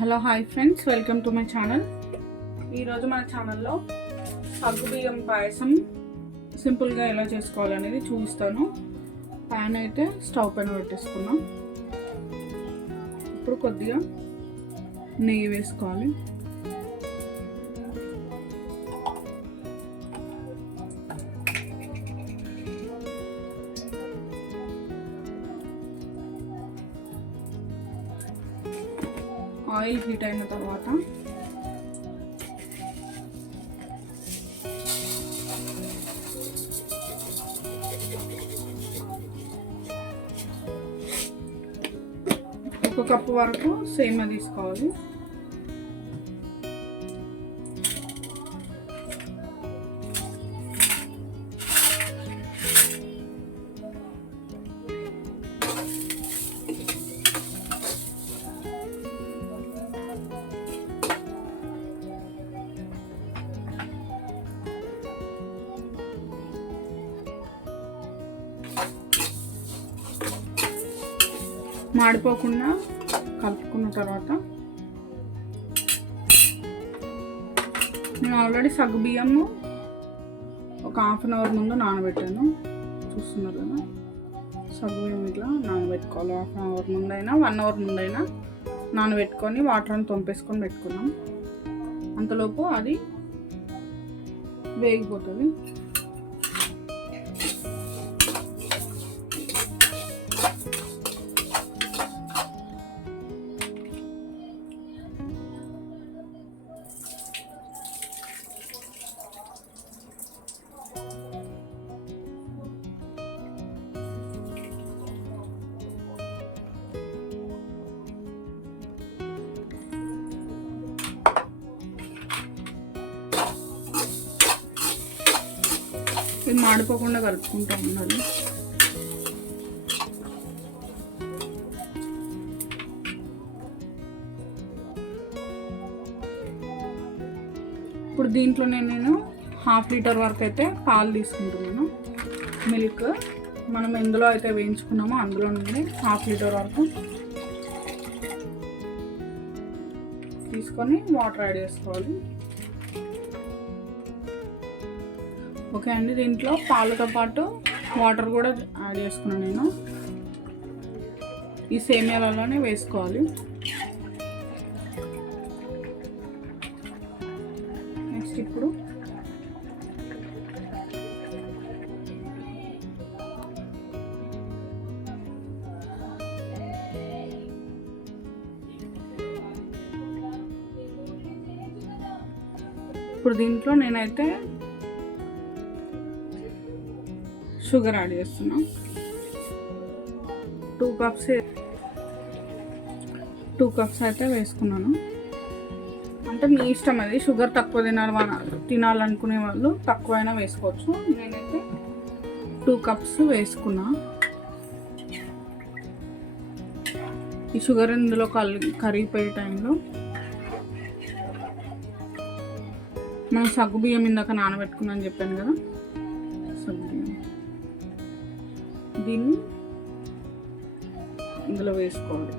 Hello hi friends, welcome to my channel. ఈరోజు మన ఛానల్లో సగ్గుబియ్యం పాయసం సింపుల్గా ఎలా చేసుకోవాలనేది చూపిస్తాను. ప్యాన్ అయితే స్టవ్ పైన పెట్టేసుకున్నాం. ఇప్పుడు కొద్దిగా నెయ్యి వేసుకోవాలి. ఆయిల్ హీట్ అయిన తర్వాత ఒక కప్పు వరకు సేమియా తీసుకోవాలి. మాడిపోకుండా కలుపుకున్న తర్వాత నేను ఆల్రెడీ సగ్గుబియ్యము ఒక హాఫ్ అన్ అవర్ ముందు నానబెట్టాను. చూస్తున్నారు కదా, సగ్గుబియ్యం ఇట్లా నానబెట్టుకోవాలి. హాఫ్ అన్ అవర్ ముందైనా 1 అవర్ ముందైనా నానబెట్టుకొని వాటర్ అని తొంపేసుకొని పెట్టుకున్నాం. అంతలోపు అది వేగిపోతుంది. ఇది మాడిపోకుండా కలుపుకుంటూ ఉండాలి. ఇప్పుడు దీంట్లోనే నేను 1/2 లీటర్ వరకు అయితే పాలు తీసుకుంటున్నాను. మిల్క్ మనం ఎందులో అయితే వేయించుకున్నామో అందులో నుండి 1/2 లీటర్ వరకు తీసుకొని వాటర్ యాడ్ చేసుకోవాలి. ఓకే అండి, దీంట్లో పాలతో పాటు వాటర్ కూడా యాడ్ చేసుకున్నాను నేను. ఈ సేమియాలలోనే వేసుకోవాలి. నెక్స్ట్ ఇప్పుడు దీంట్లో నేనైతే షుగర్ యాడ్ చేస్తున్నా. 2 కప్స్ అయితే వేసుకున్నాను. అంటే మీ ఇష్టం, అది షుగర్ తక్కువ తినాలనుకునే వాళ్ళు తక్కువైనా వేసుకోవచ్చు. నేనైతే 2 కప్స్ వేసుకున్నా. ఈ షుగర్ ఇందులో కరిగిపోయే టైంలో మనం సగ్గుబియ్యం ఇందాక నానబెట్టుకున్నాను చెప్పాను కదా, దీన్ని ఇందులో వేసుకోవాలి.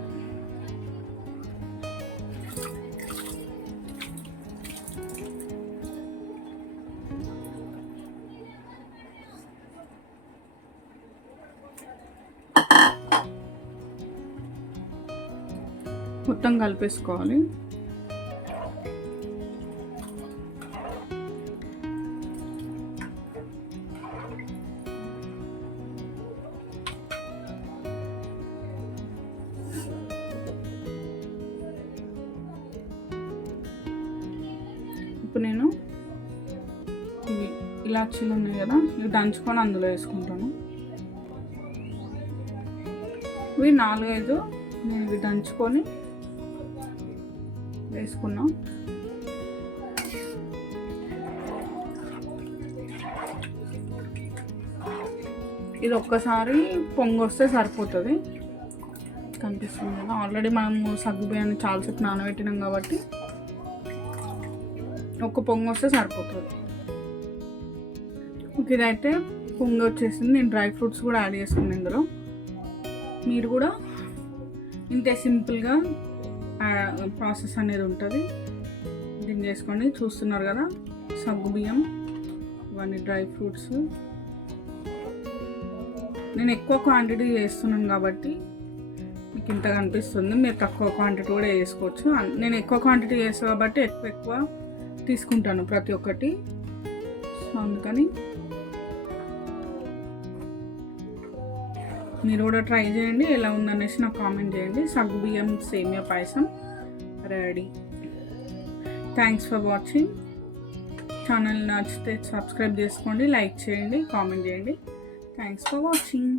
మొత్తం కలిపేసుకోవాలి. ఇప్పుడు నేను ఇవి ఇలాచీలు ఉన్నాయి కదా, ఇవి దంచుకొని అందులో వేసుకుంటాను. ఇవి 4-5 నేను ఇవి దంచుకొని వేసుకున్నా. ఇది ఒక్కసారి పొంగు వస్తే సరిపోతుంది. కనిపిస్తుంది కదా, ఆల్రెడీ మనము సగ్గుబియ్యాన్ని చాలాసేపు నానబెట్టినాం కాబట్టి ఒక పొంగు వస్తే సరిపోతుంది. ఇదైతే పొంగు వచ్చేసింది. నేను డ్రై ఫ్రూట్స్ కూడా యాడ్ చేసుకున్నాను ఇందులో. మీరు కూడా ఇంతే సింపుల్గా ప్రాసెస్ అనేది ఉంటుంది. దీన్ని చేసుకోండి. చూస్తున్నారు కదా సగ్గు బియ్యం, ఇవన్నీ డ్రై ఫ్రూట్స్. నేను ఎక్కువ క్వాంటిటీ చేస్తున్నాను కాబట్టి మీకు ఇంత కనిపిస్తుంది. మీరు తక్కువ క్వాంటిటీ కూడా వేసుకోవచ్చు. నేను ఎక్కువ క్వాంటిటీ చేస్తాను కాబట్టి ఎక్కువ తీసుకుంటాను ప్రతి ఒక్కటి. సో అందుకని మీరు కూడా ట్రై చేయండి. ఎలా ఉందనేసి నాకు కామెంట్ చేయండి. సగ్గుబియ్యం సేమియా పాయసం ready. Thanks for watching. Channel నచ్చితే సబ్స్క్రైబ్ చేసుకోండి, లైక్ చేయండి, కామెంట్ చేయండి. Thanks for watching.